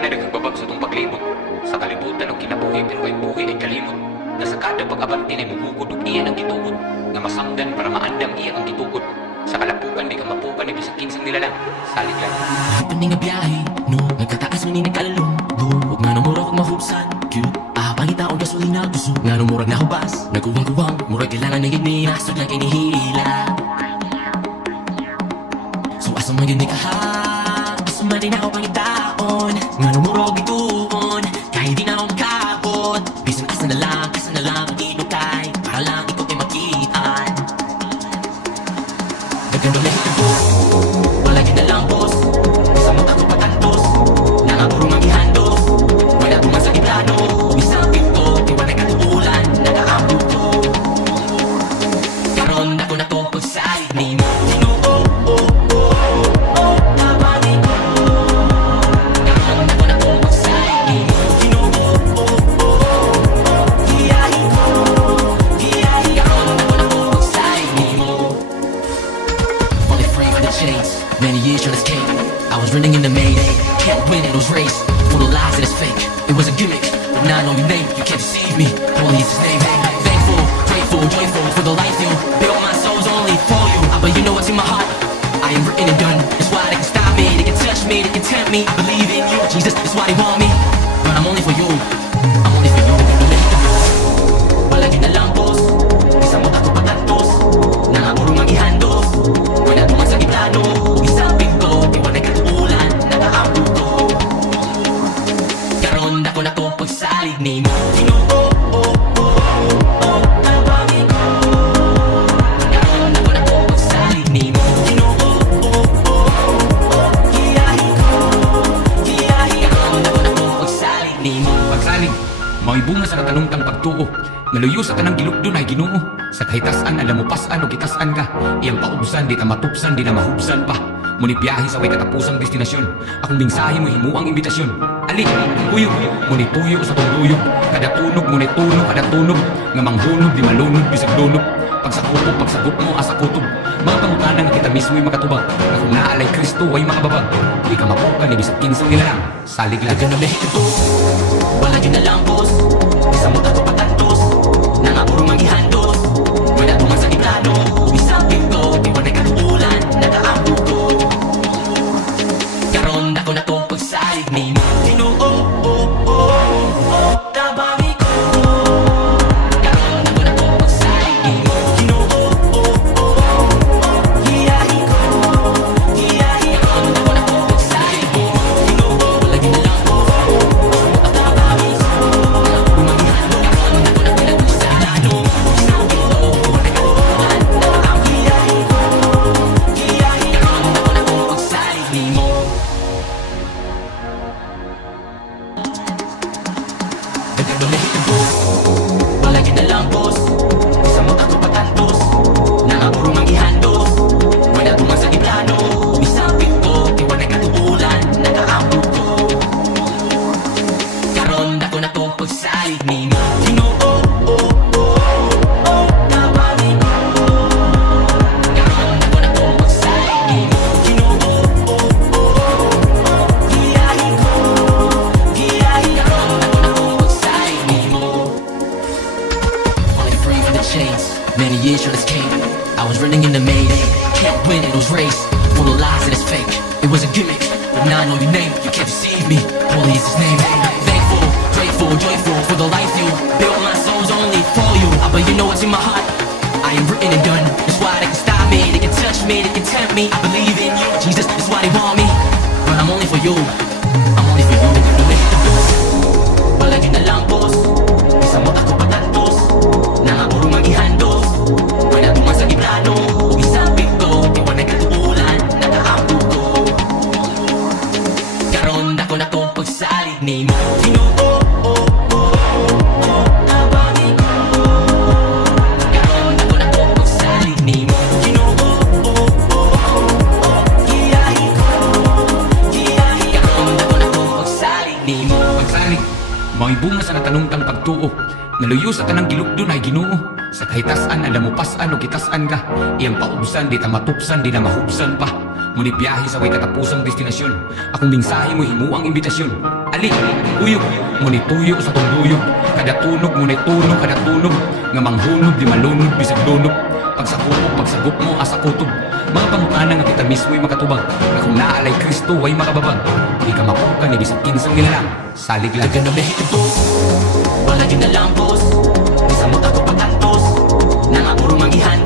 na nagagbabag sa itong paglibot. Sa kalibutan o kinabuhi pero ay buhi ay kalimot. Na sa kada pag-abantin ay mumugod ug iyan ang gitugod. Nga masanggan para maandam iyan ang gitugod. Sa kalapukan di ka mapukan ibig sa kinsang nila lang. Salig lang. Pandi nga biyahe, no, nagkataas man ni nagkalong. Huwag nga nang murag mahubsan, cute. Pangita o gasolina, gusto nga nung murag nahubas. Nagkuwang-kuwang, murag kailangan ng gini. Nasod lang kinihila. So asa man yun di ka ha, asa man di na ako pangitaon. Nga nung murag bituon, kahit di na ako makabot. Bisan asa na lang pag-ibutay. Para lang ikaw ay makitaan. Nagandong lahit ko, palagi na lang boss. Sa mata ko patantos, nangapurong ang ihandos. Wala tuman sa iplano, isang pinto, iwanay katuulan, nag-aambot ko. Karon ako na to pagsalit ni mo. Many years trying to escape, I was running in the maze. Can't win in those race, full of lies and it's fake. It was a gimmick, but now I know your name. You can't deceive me, holy is his name. Thankful, grateful, joyful for the life you built. My soul's only for you, but you know what's in my heart. I am written and done, that's why they can stop me. They can touch me, they can tempt me. I believe in you, Jesus, that's why they want me. But I'm only for you, I'm only for you. Palagi na lang boss, isang mata ko patantos. Nangapurong ang ihandos, wala tuman sa iplano. Ako na to pagsalig ni mo. Ginoo, nabangin ko. Karon ako na to pagsalig ni mo. Ginoo, giyahin ko. Karon ako na to pagsalig ni mo. Pagsalig, mao'y bunga sa katanungkang pagtuo. Naluyo sa tanang gilugdon ay Ginoo. Sa kahitasan, alam mo pasan o kitasan ka. Iyang paubusan, di ka matupsan, di na mahubsan pa. Ngunit biyahe sa way katapusang destinasyon. Akong bingsahe mo himuang imbitasyon. Ali, tuyo, ngunit tuyo sa tuluyo. Kada tunog, ngunit tunog, kada tunog. Nga manghunog, di malunod, bisag lunod. Pagsagup mo, asa kutob. Mga pangutanan na kita mismo'y makatubag. Na kung naalay Kristo ay makababag. Di ka mapukan, ibig sa kinsang nila lang. Salig lang. Nagano lahit ito, wala yun na lang boss. Isang mata ko patantos, nangapurong ang ihandos. Wala tuman sa iplano, isang pinto, iwanay katuulan, nag-aambot ko. Karon ako na to pagsalig ni mo. Ginoo, tabami ko. Karon ako na to pagsalig ni mo. Ginoo, giyahin ko. Karon ako na to pagsalig ni mo. Ginoo, lagi na lang po. Tabami ko. Bumangihalo, karon ako na pinag-usano. Isang pinto, iwanay katuulan, nag-aambot. Giyahin ko. Karon ako na to pagsalig ni mo. Nagano lahit ko, palagi na lang boss. Isang mata ko patantos, nangapurong ang ihandos. Wala tuman sa iplano, isang pinto, iwanay katuulan, nag-aambot ko. Karon ako na to pagsalig ni mo. Ginoo, tabami ko. Karon ako na to pagsalig ni mo. Ginoo, giyahin ko. Karon ako na to pagsalig ni mo. Falling free from the chains, many years trying to escape. I was running in the maze, can't win in those race. Full of lies and it's fake, it was a gimmick. But now I know your name, you can't deceive me. Holy is his name. Thankful, grateful, joyful for the life you built. My soul's only for you, but you know what's in my heart. I am written and done, that's why they can stop me. They can touch me, they can tempt me. I believe in you, Jesus, that's why they want me. But I'm only for you, I'm only for you. Palagi na lang boss, isang mata ko patantos. Nangapurong ang ihandos, wala tuman sa iplano. Isang pinto, iwanay katuulan, nag-aambot ko. Karon ako na to pagsalig ni mo. Ginoo, tabami ko. Karon ako na to pagsalig ni mo. Ginoo, giyahin ko. Karon ako na to pagsalig ni mo. Pagsalig, mao'y bunga sa katanungkang pagtuo. Naluyo sa tanang gilugdon ay Ginoo. Sa kahitasan, alam mo pasan o kitasan ka. Iyang paubusan, di ta matupsan, di na mahubsan pa. Ngunit biyahe sa way katapusang destinasyon. Akong bingsahe mo himuang imbitasyon. tingali uyog ngunit tuyo sa tunduyog kada tunog ngunit tunog kada tunog nga manghunog di malunod bisag lunod pagsagup mo asa kutob mga pangutana nga kita mismo'y makatubag na kung naalay Kristo ay makababag di ka mapukan ni bisag kinsang nilalang salig lang They're gonna make it po wala din na lang boss di sa mata ko patantos nangapuro mangihan